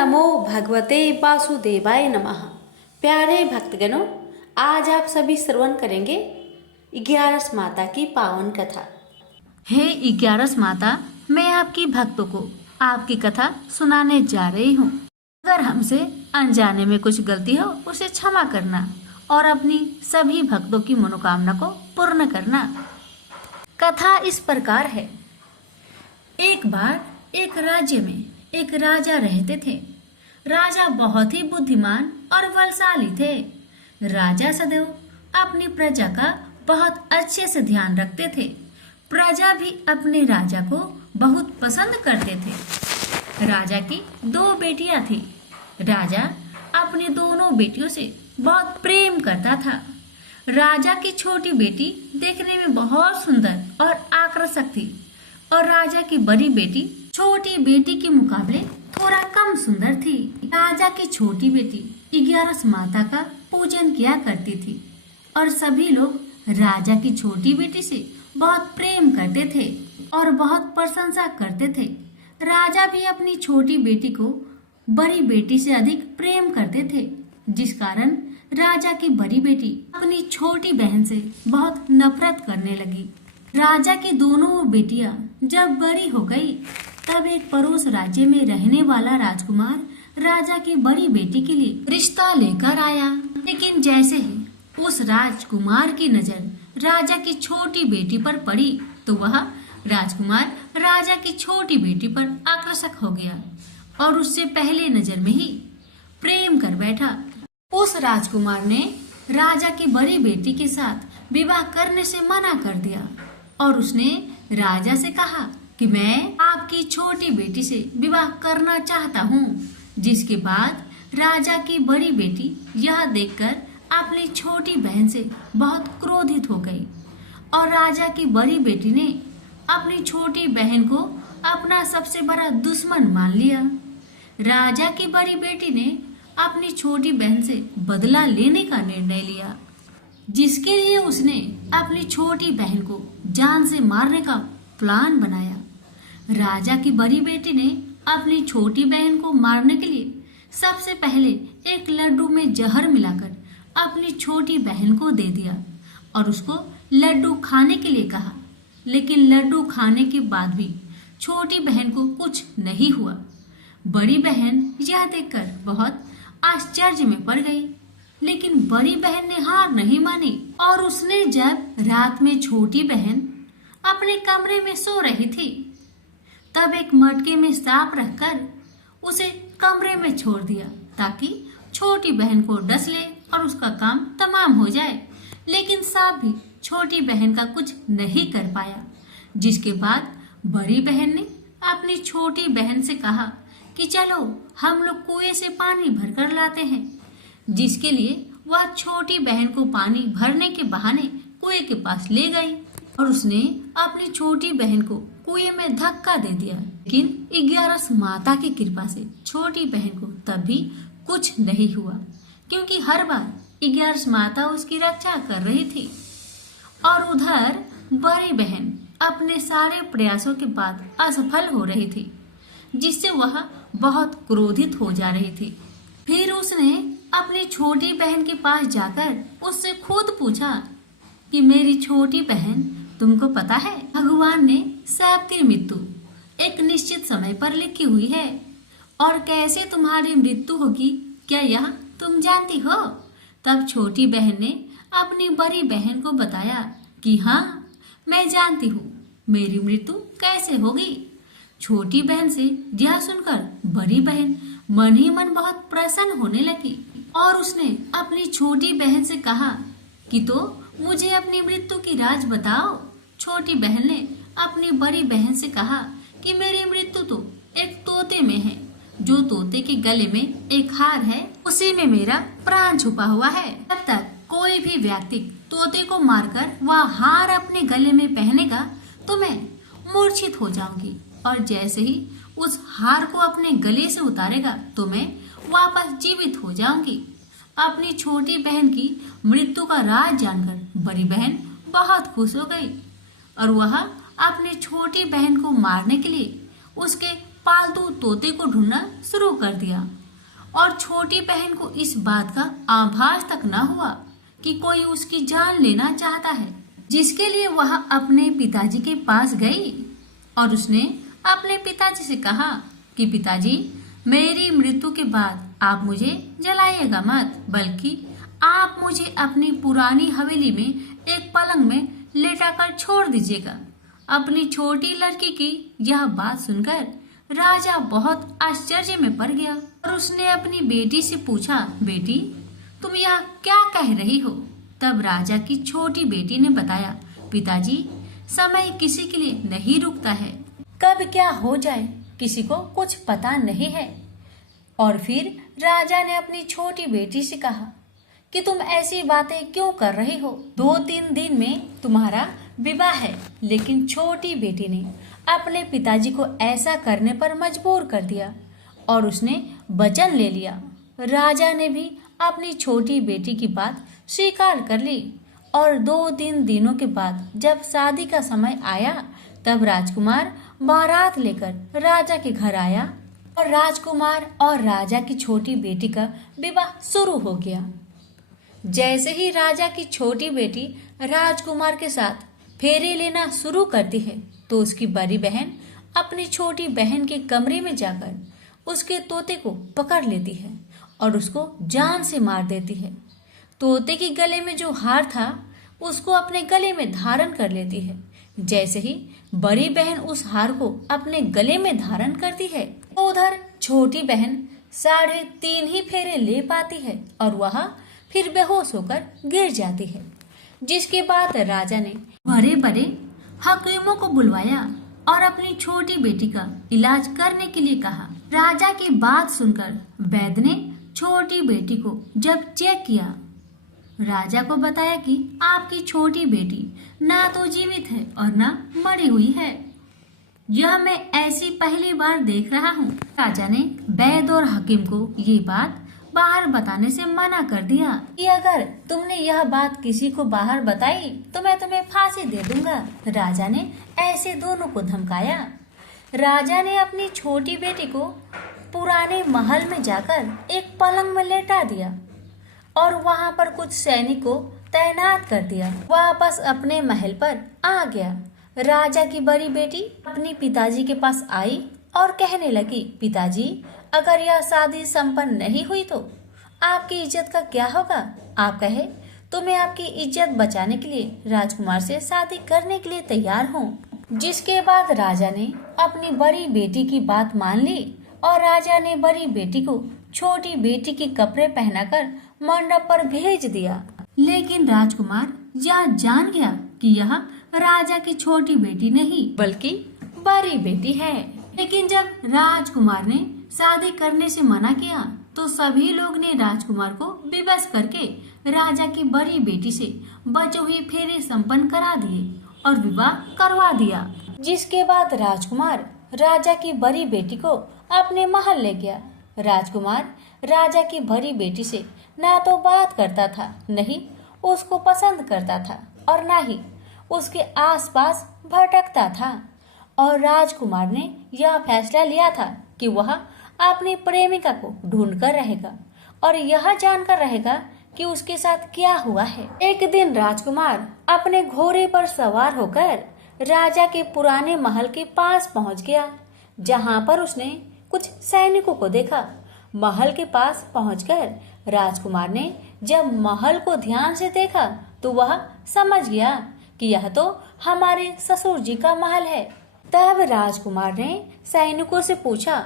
नमो भगवते वासुदेवाय नमः। प्यारे भक्तगणों, आज आप सभी श्रवण करेंगे 11 माता की पावन कथा। हे 11 माता, मैं आपकी भक्तों को आपकी कथा सुनाने जा रही हूँ। अगर हमसे अनजाने में कुछ गलती हो उसे क्षमा करना और अपनी सभी भक्तों की मनोकामना को पूर्ण करना। कथा इस प्रकार है। एक बार एक राज्य में एक राजा रहते थे। राजा बहुत ही बुद्धिमान और बलशाली थे। राजा सदैव अपनी प्रजा का बहुत अच्छे से ध्यान रखते थे। प्रजा भी अपने राजा को बहुत पसंद करते थे। राजा की 2 बेटियां थी। राजा अपनी दोनों बेटियों से बहुत प्रेम करता था। राजा की छोटी बेटी देखने में बहुत सुंदर और आकर्षक थी और राजा की बड़ी बेटी छोटी बेटी के मुकाबले थोड़ा कम सुंदर थी। राजा की छोटी बेटी 11 माता का पूजन किया करती थी और सभी लोग राजा की छोटी बेटी से बहुत प्रेम करते थे और बहुत प्रशंसा करते थे। राजा भी अपनी छोटी बेटी को बड़ी बेटी से अधिक प्रेम करते थे, जिस कारण राजा की बड़ी बेटी अपनी छोटी बहन से बहुत नफरत करने लगी। राजा की दोनों बेटियां जब बड़ी हो गई, तब एक पड़ोस राज्य में रहने वाला राजकुमार राजा की बड़ी बेटी के लिए रिश्ता लेकर आया। लेकिन जैसे ही उस राजकुमार की नजर राजा की छोटी बेटी पर पड़ी, तो वह राजकुमार राजा की छोटी बेटी पर आकर्षक हो गया और उससे पहले नजर में ही प्रेम कर बैठा। उस राजकुमार ने राजा की बड़ी बेटी के साथ विवाह करने से मना कर दिया और उसने राजा से कहा कि मैं आपकी छोटी बेटी से विवाह करना चाहता हूँ। जिसके बाद राजा की बड़ी बेटी यह देखकर अपनी छोटी बहन से बहुत क्रोधित हो गई और राजा की बड़ी बेटी ने अपनी छोटी बहन को अपना सबसे बड़ा दुश्मन मान लिया। राजा की बड़ी बेटी ने अपनी छोटी बहन से बदला लेने का निर्णय लिया, जिसके लिए उसने अपनी छोटी बहन को जान से मारने का प्लान बनाया। राजा की बड़ी बेटी ने अपनी छोटी बहन को मारने के लिए सबसे पहले एक लड्डू में जहर मिलाकर अपनी छोटी बहन को दे दिया और उसको लड्डू खाने के लिए कहा। लेकिन लड्डू खाने के बाद भी छोटी बहन को कुछ नहीं हुआ। बड़ी बहन यह देखकर बहुत आश्चर्य में पड़ गई, लेकिन बड़ी बहन ने हार नहीं मानी और उसने जब रात में छोटी बहन अपने कमरे में सो रही थी, तब एक मटके में सांप रखकर उसे कमरे में छोड़ दिया ताकि छोटी बहन को डस ले और उसका काम तमाम हो जाए। लेकिन सांप भी छोटी बहन का कुछ नहीं कर पाया। जिसके बाद बड़ी बहन ने अपनी छोटी बहन से कहा कि चलो हम लोग कुएं से पानी भरकर लाते हैं। जिसके लिए वह छोटी बहन को पानी भरने के बहाने कुएं के पास ले गई और उसने अपनी छोटी बहन को कुएं में धक्का दे दिया। लेकिन 11 माता की कृपा से छोटी बहन को तब भी कुछ नहीं हुआ, क्योंकि हर बार 11 माता उसकी रक्षा कर रही थी। और उधर बड़ी बहन अपने सारे प्रयासों के बाद असफल हो रही थी, जिससे वह बहुत क्रोधित हो जा रही थी। फिर उसने अपनी छोटी बहन के पास जाकर उससे खुद पूछा कि मेरी छोटी बहन, तुमको पता है भगवान ने सबकी मृत्यु एक निश्चित समय पर लिखी हुई है और कैसे तुम्हारी मृत्यु होगी, क्या यह तुम जानती हो? तब छोटी बहन ने अपनी बड़ी बहन को बताया कि हाँ, मैं जानती हूँ मेरी मृत्यु कैसे होगी। छोटी बहन से यह सुनकर बड़ी बहन मन ही मन बहुत प्रसन्न होने लगी और उसने अपनी छोटी बहन से कहा कि तो मुझे अपनी मृत्यु की राज बताओ। छोटी बहन ने अपनी बड़ी बहन से कहा कि मेरी मृत्यु तो एक तोते में है। जो तोते के गले में एक हार है, उसी में मेरा प्राण छुपा हुआ है। जब तक कोई भी व्यक्ति तोते को मारकर वह हार अपने गले में पहनेगा तो मैं मूर्छित हो जाऊंगी, और जैसे ही उस हार को अपने गले से उतारेगा तो मैं वापस जीवित हो जाऊंगी। अपनी छोटी बहन की मृत्यु का राज जानकर बड़ी बहन बहुत खुश हो गई और वह अपनी छोटी बहन को मारने के लिए उसके पालतू तोते को ढूंढना शुरू कर दिया और छोटी बहन को इस बात का आभास तक न हुआ कि कोई उसकी जान लेना चाहता है, जिसके लिए वह अपने पिताजी के पास गई और उसने अपने पिताजी से कहा कि पिताजी, मेरी मृत्यु के बाद आप मुझे जलाइएगा मत, बल्कि आप मुझे अपनी पुरानी हवेली में एक पलंग में लेटाकर छोड़ दीजिएगा। अपनी छोटी लड़की की यह बात सुनकर राजा बहुत आश्चर्य में पड़ गया और उसने अपनी बेटी से पूछा, बेटी, तुम यह क्या कह रही हो? तब राजा की छोटी बेटी ने बताया, पिताजी, समय किसी के लिए नहीं रुकता है, कब क्या हो जाए किसी को कुछ पता नहीं है। और फिर राजा ने अपनी छोटी बेटी से कहा कि तुम ऐसी बातें क्यों कर रही हो? 2-3 दिन में तुम्हारा विवाह है। लेकिन छोटी बेटी ने अपने पिताजी को ऐसा करने पर मजबूर कर दिया और उसने वचन ले लिया। राजा ने भी अपनी छोटी बेटी की बात स्वीकार कर ली और 2-3 दिनों के बाद जब शादी का समय आया तब राजकुमार बारात लेकर राजा के घर आया और राजकुमार और राजा की छोटी बेटी का विवाह शुरू हो गया। जैसे ही राजा की छोटी बेटी राजकुमार के साथ फेरे लेना शुरू करती है तो उसकी बड़ी बहन अपनी छोटी बहन के कमरे में जाकर उसके तोते को पकड़ लेती है और उसको जान से मार देती है। तोते के गले में जो हार था उसको अपने गले में धारण कर लेती है। जैसे ही बड़ी बहन उस हार को अपने गले में धारण करती है तो उधर छोटी बहन 3.5 ही फेरे ले पाती है और वह फिर बेहोश होकर गिर जाती है। जिसके बाद राजा ने बड़े बड़े हकीमों को बुलवाया और अपनी छोटी बेटी का इलाज करने के लिए कहा। राजा की बात सुनकर वैद्य ने छोटी बेटी को जब चेक किया, राजा को बताया कि आपकी छोटी बेटी ना तो जीवित है और ना मरी हुई है। यह मैं ऐसी पहली बार देख रहा हूँ। राजा ने वैद्य और हकीम को ये बात बाहर बताने से मना कर दिया कि अगर तुमने यह बात किसी को बाहर बताई तो मैं तुम्हें फांसी दे दूंगा। राजा ने ऐसे दोनों को धमकाया। राजा ने अपनी छोटी बेटी को पुराने महल में जाकर एक पलंग में लेटा दिया और वहां पर कुछ सैनिक को तैनात कर दिया। वापस अपने महल पर आ गया। राजा की बड़ी बेटी अपनी पिताजी के पास आई और कहने लगी, पिताजी, अगर यह शादी संपन्न नहीं हुई तो आपकी इज्जत का क्या होगा? आप कहे तो मैं आपकी इज्जत बचाने के लिए राजकुमार से शादी करने के लिए तैयार हूँ। जिसके बाद राजा ने अपनी बड़ी बेटी की बात मान ली और राजा ने बड़ी बेटी को छोटी बेटी के कपड़े पहनाकर मंडप पर भेज दिया। लेकिन राजकुमार यह जान गया कि यह राजा की छोटी बेटी नहीं बल्कि बड़ी बेटी है। लेकिन जब राजकुमार ने शादी करने से मना किया तो सभी लोग ने राजकुमार को विवश करके राजा की बड़ी बेटी से बचे हुए फेरे संपन्न करा दिए और विवाह करवा दिया। जिसके बाद राजकुमार राजा की बड़ी बेटी को अपने महल ले गया। राजकुमार राजा की बड़ी बेटी से ना तो बात करता था, नहीं उसको पसंद करता था और ना ही उसके आसपास भटकता था। और राजकुमार ने यह फैसला लिया था कि वह अपनी प्रेमिका को ढूंढकर रहेगा और यह जानकर रहेगा कि उसके साथ क्या हुआ है। एक दिन राजकुमार अपने घोड़े पर सवार होकर राजा के पुराने महल के पास पहुंच गया, जहां पर उसने कुछ सैनिकों को देखा। महल के पास पहुंचकर राजकुमार ने जब महल को ध्यान से देखा तो वह समझ गया कि यह तो हमारे ससुर जी का महल है। तब राजकुमार ने सैनिकों से पूछा,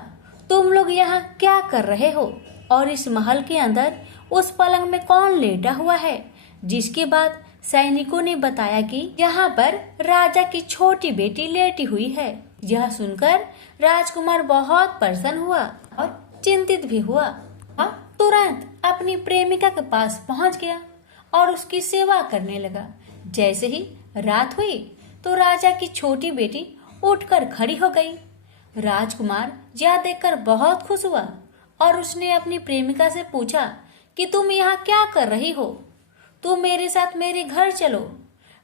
तुम लोग यहाँ क्या कर रहे हो और इस महल के अंदर उस पलंग में कौन लेटा हुआ है? जिसके बाद सैनिकों ने बताया कि यहाँ पर राजा की छोटी बेटी लेटी हुई है। यह सुनकर राजकुमार बहुत प्रसन्न हुआ और चिंतित भी हुआ। वह तुरंत अपनी प्रेमिका के पास पहुंच गया और उसकी सेवा करने लगा। जैसे ही रात हुई तो राजा की छोटी बेटी उठकर खड़ी हो गई। राजकुमार यह देखकर बहुत खुश हुआ और उसने अपनी प्रेमिका से पूछा कि तुम यहाँ क्या कर रही हो? तुम मेरे साथ मेरे घर चलो।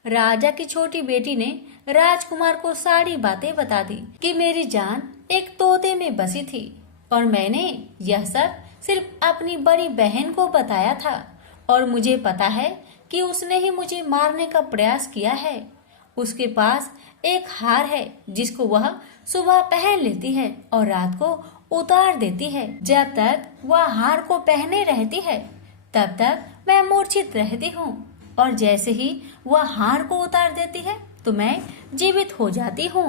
राजा की छोटी बेटी ने राजकुमार को सारी बातें बता दी कि मेरी जान, एक तोते में बसी थी और मैंने यह सब सिर्फ अपनी बड़ी बहन को बताया था और मुझे पता है कि उसने ही मुझे मारने का प्रयास किया है। उसके पास एक हार है जिसको वह सुबह पहन लेती है और रात को उतार देती है। जब तक वह हार को पहने रहती है तब तक मैं मूर्छित रहती हूँ और जैसे ही वह हार को उतार देती है तो मैं जीवित हो जाती हूँ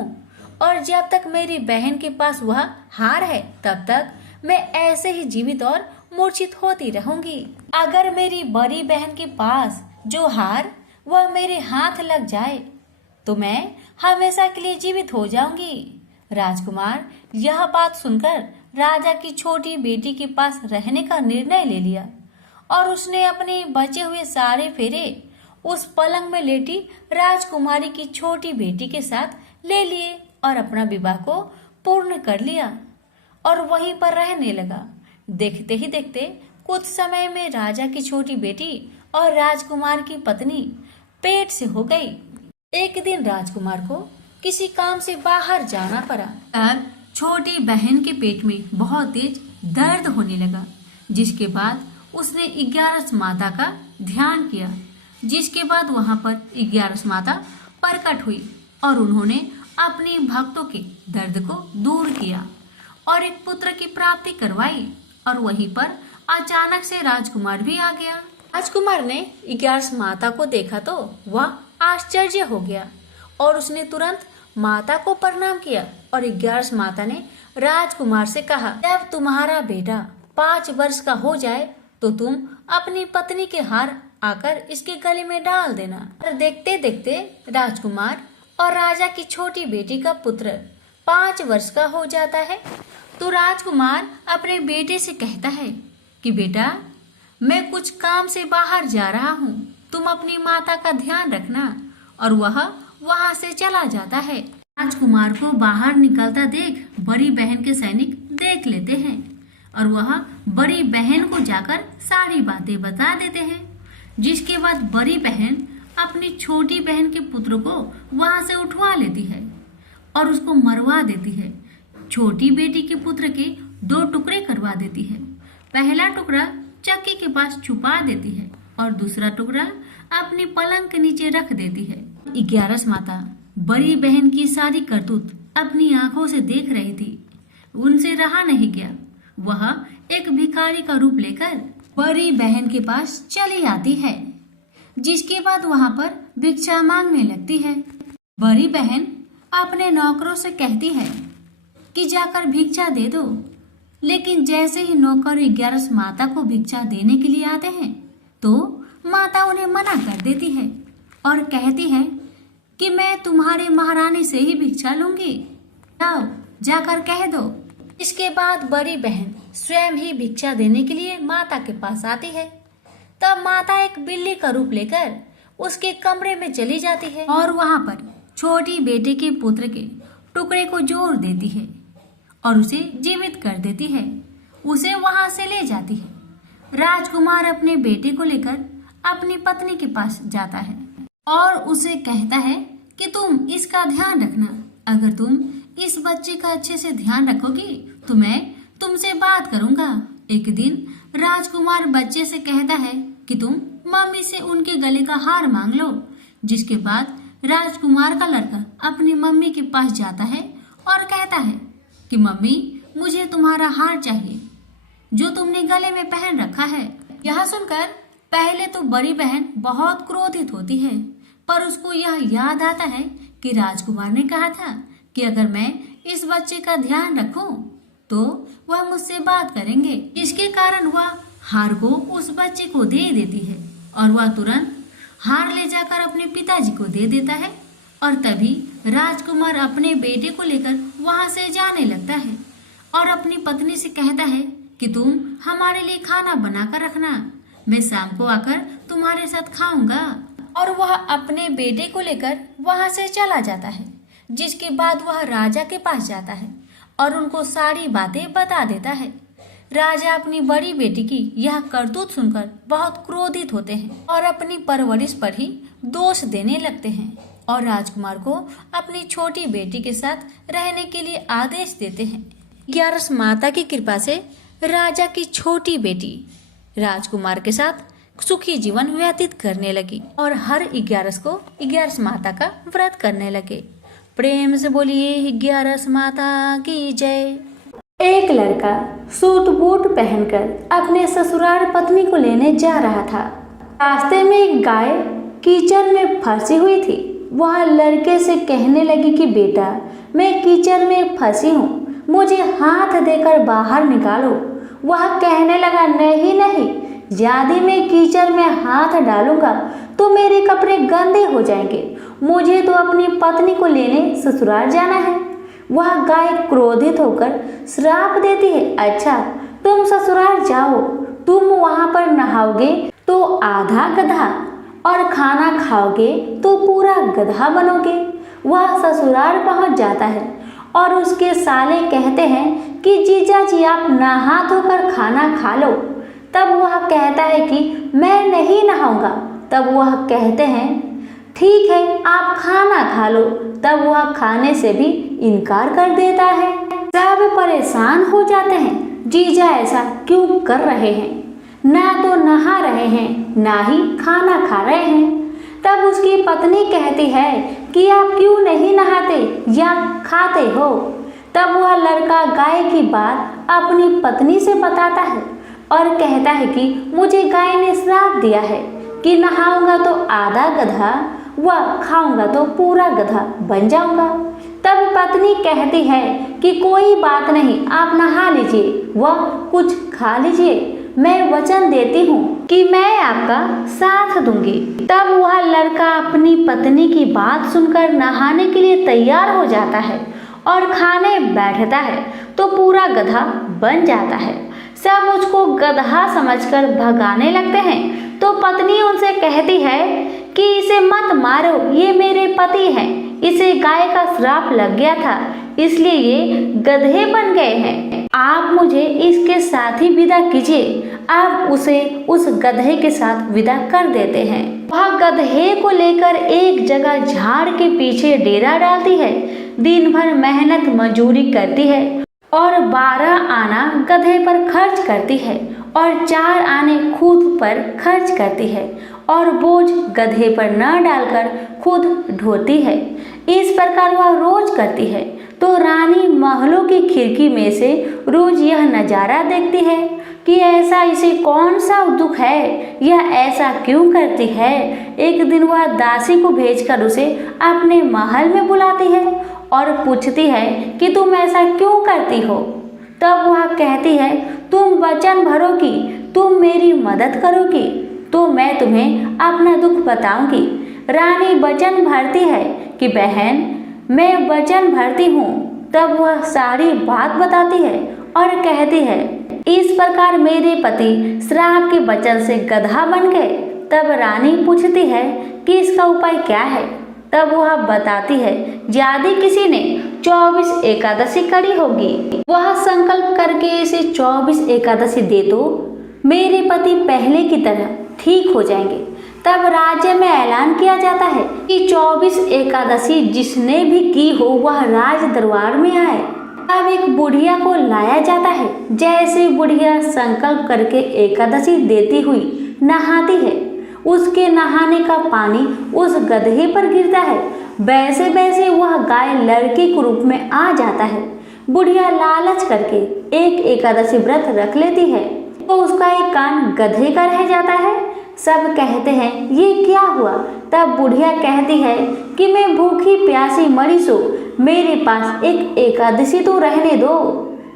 और जब तक मेरी बहन के पास वह हार है तब तक मैं ऐसे ही जीवित और मूर्छित होती रहूंगी। अगर मेरी बड़ी बहन के पास जो हार वह मेरे हाथ लग जाए तो मैं हमेशा के लिए जीवित हो जाऊंगी। राजकुमार यह बात सुनकर राजा की छोटी बेटी के पास रहने का निर्णय ले लिया और उसने अपने बचे हुए सारे फेरे उस पलंग में लेटी राजकुमारी की छोटी बेटी के साथ ले लिए और अपना विवाह को पूर्ण कर लिया और वहीं पर रहने लगा। देखते ही देखते कुछ समय में राजा की छोटी बेटी और राजकुमार की पत्नी पेट से हो गई। एक दिन राजकुमार को किसी काम से बाहर जाना पड़ा। तब छोटी बहन के पेट में बहुत तेज दर्द होने लगा, जिसके बाद उसने 11 माता का ध्यान किया। जिसके बाद वहां पर 11 माता प्रकट हुई और उन्होंने अपने भक्तों के दर्द को दूर किया और एक पुत्र की प्राप्ति करवाई। और वहीं पर अचानक से राजकुमार भी आ गया। राजकुमार ने 11 माता को देखा तो वह आश्चर्य हो गया और उसने तुरंत माता को प्रणाम किया और 11 माता ने राजकुमार से कहा, जब तुम्हारा बेटा 5 वर्ष का हो जाए तो तुम अपनी पत्नी के हार आकर इसके गले में डाल देना। और देखते देखते राजकुमार और राजा की छोटी बेटी का पुत्र 5 वर्ष का हो जाता है। तो राजकुमार अपने बेटे से कहता है कि बेटा, मैं कुछ काम से बाहर जा रहा हूँ, तुम अपनी माता का ध्यान रखना। और वह वहां से चला जाता है। राजकुमार को बाहर निकलता देख बड़ी बहन के सैनिक देख लेते हैं और वह बड़ी बहन को जाकर सारी बातें बता देते हैं। जिसके बाद बड़ी बहन अपनी छोटी बहन के पुत्र को वहां से उठवा लेती है और उसको मरवा देती है। छोटी बेटी के पुत्र के 2 टुकड़े करवा देती है। पहला टुकड़ा चक्की के पास छुपा देती है और दूसरा टुकड़ा अपनी पलंग के नीचे रख देती है। 11 माता बड़ी बहन की सारी करतूत अपनी आंखों से देख रही थी। उनसे रहा नहीं गया। वह एक भिखारी का रूप लेकर बड़ी बहन के पास चली आती है, जिसके बाद वहां पर भिक्षा मांगने लगती है। बड़ी बहन अपने नौकरों से कहती है कि जाकर भिक्षा दे दो, लेकिन जैसे ही नौकर 11 माता को भिक्षा देने के लिए आते हैं तो माता उन्हें मना कर देती है और कहती है कि मैं तुम्हारे महारानी से ही भिक्षा लूंगी, जाओ जाकर कह दो। इसके बाद बड़ी बहन स्वयं ही भिक्षा देने के लिए माता के पास आती है। तब माता एक बिल्ली का रूप लेकर उसके कमरे में चली जाती है और वहां पर छोटी बेटे के पुत्र के टुकड़े को जोड़ देती है और उसे जीवित कर देती है। उसे वहां से ले जाती है। राजकुमार अपने बेटे को लेकर अपनी पत्नी के पास जाता है और उसे कहता है कि तुम इसका ध्यान रखना। अगर तुम इस बच्चे का अच्छे से ध्यान रखोगी तो मैं तुमसे बात करूंगा। एक दिन राजकुमार बच्चे से कहता है कि तुम मम्मी से उनके गले का हार मांग लो। जिसके बाद राजकुमार का लड़का अपनी मम्मी के पास जाता है और कहता है कि मम्मी, मुझे तुम्हारा हार चाहिए जो तुमने गले में पहन रखा है। यह सुनकर पहले तो बड़ी बहन बहुत क्रोधित होती है, पर उसको यह याद आता है कि राजकुमार ने कहा था कि अगर मैं इस बच्चे का ध्यान रखूं तो वह मुझसे बात करेंगे। जिसके कारण वह हार को उस बच्चे को दे देती है और वह तुरंत हार ले जाकर अपने पिताजी को दे देता है। और तभी राजकुमार अपने बेटे को लेकर वहां से जाने लगता है और अपनी पत्नी से कहता है कि तुम हमारे लिए खाना बनाकर रखना, मैं शाम को आकर तुम्हारे साथ खाऊंगा। और वह अपने बेटे को लेकर वहां से चला जाता है। जिसके बाद वह राजा के पास जाता है और उनको सारी बातें बता देता है। राजा अपनी बड़ी बेटी की यह करतूत सुनकर बहुत क्रोधित होते हैं और अपनी परवरिश पर ही दोष देने लगते हैं। और राजकुमार को अपनी छोटी बेटी के साथ रहने के लिए आदेश देते हैं। 11 माता की कृपा से राजा की छोटी बेटी राजकुमार के साथ सुखी जीवन व्यतीत करने लगी और हर 11 को 11 माता का व्रत करने लगे। प्रेम से बोलिए 11 माता की जय। एक लड़का सूट बूट पहनकर अपने ससुराल पत्नी को लेने जा रहा था। रास्ते में एक गाय कीचड़ में फंसी हुई थी। वह लड़के से कहने लगी कि बेटा, मैं कीचड़ में फंसी हूँ, मुझे हाथ देकर बाहर निकालो। वह कहने लगा, नहीं नहीं, यदि मैं कीचड़ में हाथ डालूंगा तो मेरे कपड़े गंदे हो जाएंगे, मुझे तो अपनी पत्नी को लेने ससुराल जाना है। वह गाय क्रोधित होकर श्राप देती है, अच्छा तुम ससुराल जाओ, तुम वहां पर नहाओगे तो आधा गधा और खाना खाओगे तो पूरा गधा बनोगे। वह ससुराल पहुंच जाता है और उसके साले कहते हैं कि जीजा जी आप नहा धोकर खाना खा लो। तब वह कहता है कि मैं नहीं नहाऊंगा। तब वह कहते हैं ठीक है आप खाना खा लो। तब वह खाने से भी इनकार कर देता है। सब परेशान हो जाते हैं, जीजा ऐसा क्यों कर रहे हैं, ना तो नहा रहे हैं ना ही खाना खा रहे हैं। तब उसकी पत्नी कहती है कि आप क्यों नहीं नहाते या खाते हो। तब वह लड़का गाय की बात अपनी पत्नी से बताता है और कहता है कि मुझे गाय ने श्राप दिया है कि नहाऊंगा तो आधा गधा व खाऊंगा तो पूरा गधा बन जाऊंगा। तब पत्नी कहती है कि कोई बात नहीं, आप नहा लीजिए व कुछ खा लीजिए, मैं वचन देती हूँ कि मैं आपका साथ दूंगी। तब वह लड़का अपनी पत्नी की बात सुनकर नहाने के लिए तैयार हो जाता है और खाने बैठता है तो पूरा गधा बन जाता है। सब उसको गधा समझकर भगाने लगते हैं तो पत्नी उनसे कहती है कि इसे मत मारो, ये मेरे पति हैं, इसे गाय का श्राप लग गया था इसलिए ये गधे बन गए हैं। आप मुझे इसके साथ ही विदा कीजिए। आप उसे उस गधे के साथ विदा कर देते हैं। वह गधे को लेकर एक जगह झाड़ के पीछे डेरा डालती है। दिन भर मेहनत मजूरी करती है और 12 आना गधे पर खर्च करती है और 4 आने खुद पर खर्च करती है और बोझ गधे पर न डालकर खुद ढोती है। इस प्रकार वह रोज करती है तो रानी महलों की खिड़की में से रोज यह नज़ारा देखती है कि ऐसा इसे कौन सा दुख है, यह ऐसा क्यों करती है। एक दिन वह दासी को भेजकर उसे अपने महल में बुलाती है और पूछती है कि तुम ऐसा क्यों करती हो। तब वह कहती है तुम वचन भरोगी, तुम मेरी मदद करोगी तो मैं तुम्हें अपना दुख बताऊंगी। रानी वचन भरती है कि बहन मैं वचन भरती हूँ। तब वह सारी बात बताती है और कहती है इस प्रकार मेरे पति श्राप के वचन से गधा बन गए। तब रानी पूछती है कि इसका उपाय क्या है। तब वह बताती है यदि किसी ने 24 एकादशी करी होगी, वह संकल्प करके इसे 24 एकादशी दे तो मेरे पति पहले की तरह ठीक हो जाएंगे। तब राज्य में ऐलान किया जाता है कि 24 एकादशी जिसने भी की हो वह राज दरबार में आए। तब एक बुढ़िया को लाया जाता है। जैसे बुढ़िया संकल्प करके एकादशी देती हुई नहाती है, उसके नहाने का पानी उस गधे पर गिरता है। वैसे वैसे वह गाय लड़के के रूप में आ जाता है। बुढ़िया लालच करके एक एकादशी व्रत रख लेती है तो उसका एक कान गधे का रह जाता है। सब कहते हैं ये क्या हुआ। तब बुढ़िया कहती है कि मैं भूखी प्यासी मरी सो, मेरे पास एक एकादशी तो रहने दो।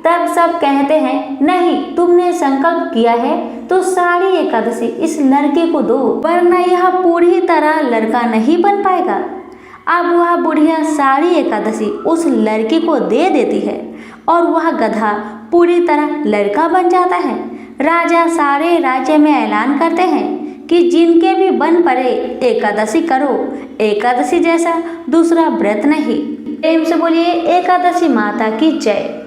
तब सब कहते हैं नहीं, तुमने संकल्प किया है तो सारी एकादशी इस लड़के को दो, वरना यह पूरी तरह लड़का नहीं बन पाएगा। अब वह बुढ़िया सारी एकादशी उस लड़के को दे देती है और वह गधा पूरी तरह लड़का बन जाता है। राजा सारे राज्य में ऐलान करते हैं कि जिनके भी बन पड़े एकादशी करो, एकादशी जैसा दूसरा व्रत नहीं। प्रेम से बोलिए एकादशी माता की जय।